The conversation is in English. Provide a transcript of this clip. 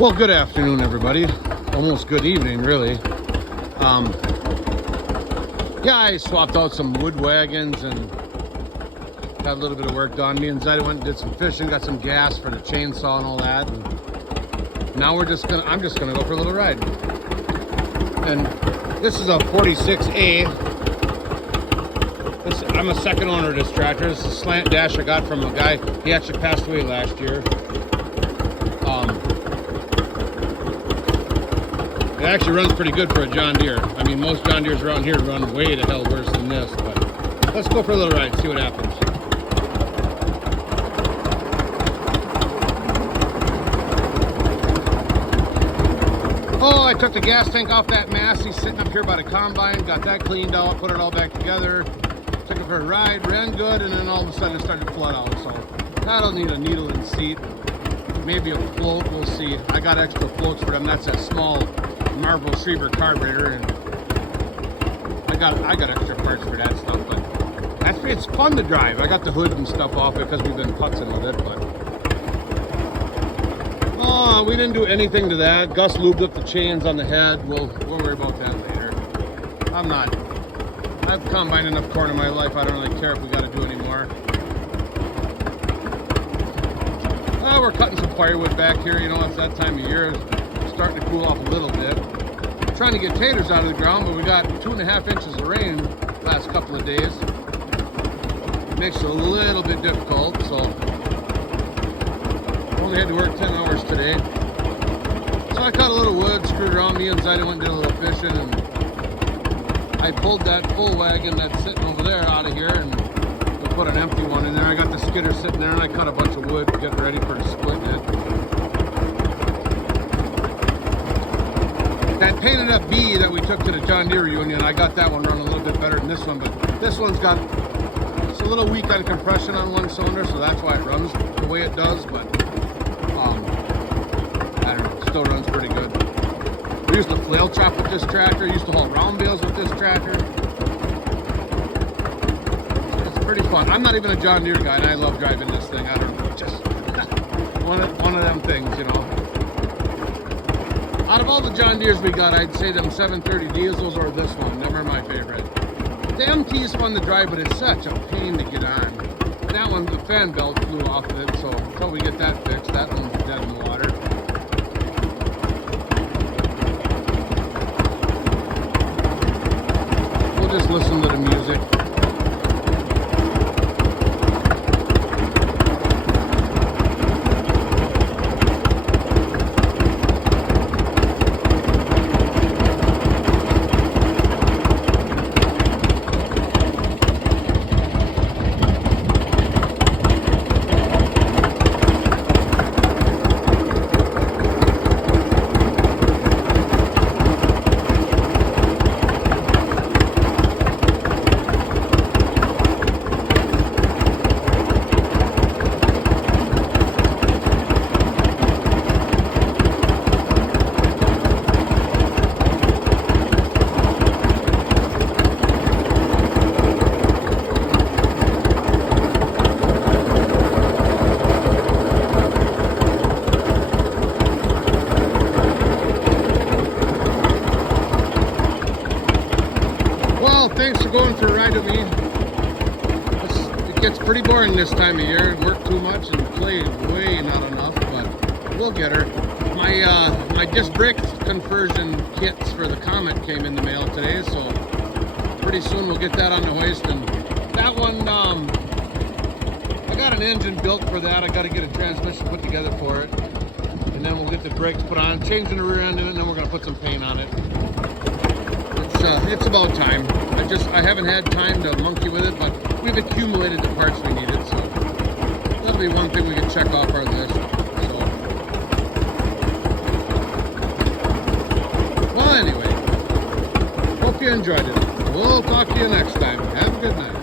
Well, good afternoon, everybody. Almost good evening, really. Yeah, I swapped out some wood wagons and got a little bit of work done. Me and Zeta went and did some fishing, got some gas for the chainsaw and all that. And now I'm just gonna go for a little ride. And this is a 46A. I'm a second owner of this tractor. This is a slant dash I got from a guy. He actually passed away last year. It actually runs pretty good for a John Deere. I mean, most John Deeres around here run way to hell worse than this, but let's go for a little ride, see what happens. Oh, I took the gas tank off that Massey sitting up here by the combine, got that cleaned out, put it all back together, took it for a ride, ran good, and then all of a sudden it started to flood out. So that'll need a needle and seat, maybe a float, we'll see. I got extra floats for them. That's that small Marvel Schreiber carburetor, and I got extra parts for that stuff, but it's fun to drive. I got the hood and stuff off because we've been putzing with it, but oh, we didn't do anything to that. Gus lubed up the chains on the head. We'll worry about that later. I've combined enough corn in my life, I don't really care if we got to do any more. We're cutting some firewood back here. You know, it's that time of year. It's starting to cool off a little bit. I'm trying to get taters out of the ground, but we got 2.5 inches of rain last couple of days. Makes it a little bit difficult, so only had to work 10 hours today. So I cut a little wood, screwed around. Me and Zida went and did a little fishing, and I pulled that full wagon that's sitting over there out of here, and we put an empty one in there. I got the skidder sitting there, and I cut a bunch of wood, getting ready for the splitting it. That painted up B that we took to the John Deere reunion, I got that one running a little bit better than this one, but this one's got, it's a little weak on compression on one cylinder, so that's why it runs the way it does, but I don't know, it still runs pretty good. We used to flail chop with this tractor, used to haul round bales with this tractor. It's pretty fun. I'm not even a John Deere guy, and I love driving this thing. I don't know, just one of them things, you know. Out of all the John Deeres we got, I'd say them 730 diesels or this one. Them are my favorite. The MT is fun to drive, but it's such a pain to get on. That one, the fan belt flew off of it, so until we get that fixed, that one's dead in the water. We'll just listen to the music. Thanks for going for a ride with me. It gets pretty boring this time of year. Work too much and play way not enough, but we'll get her. My disc brake conversion kits for the Comet came in the mail today, so pretty soon we'll get that on the hoist. And that one, I got an engine built for that. I got to get a transmission put together for it, and then we'll get the brakes put on, changing the rear end in it, and then we're going to put some paint on it. It's about time. I haven't had time to monkey with it, but we've accumulated the parts we needed, so that'll be one thing we can check off our list. So, well, anyway, hope you enjoyed it. We'll talk to you next time. Have a good night.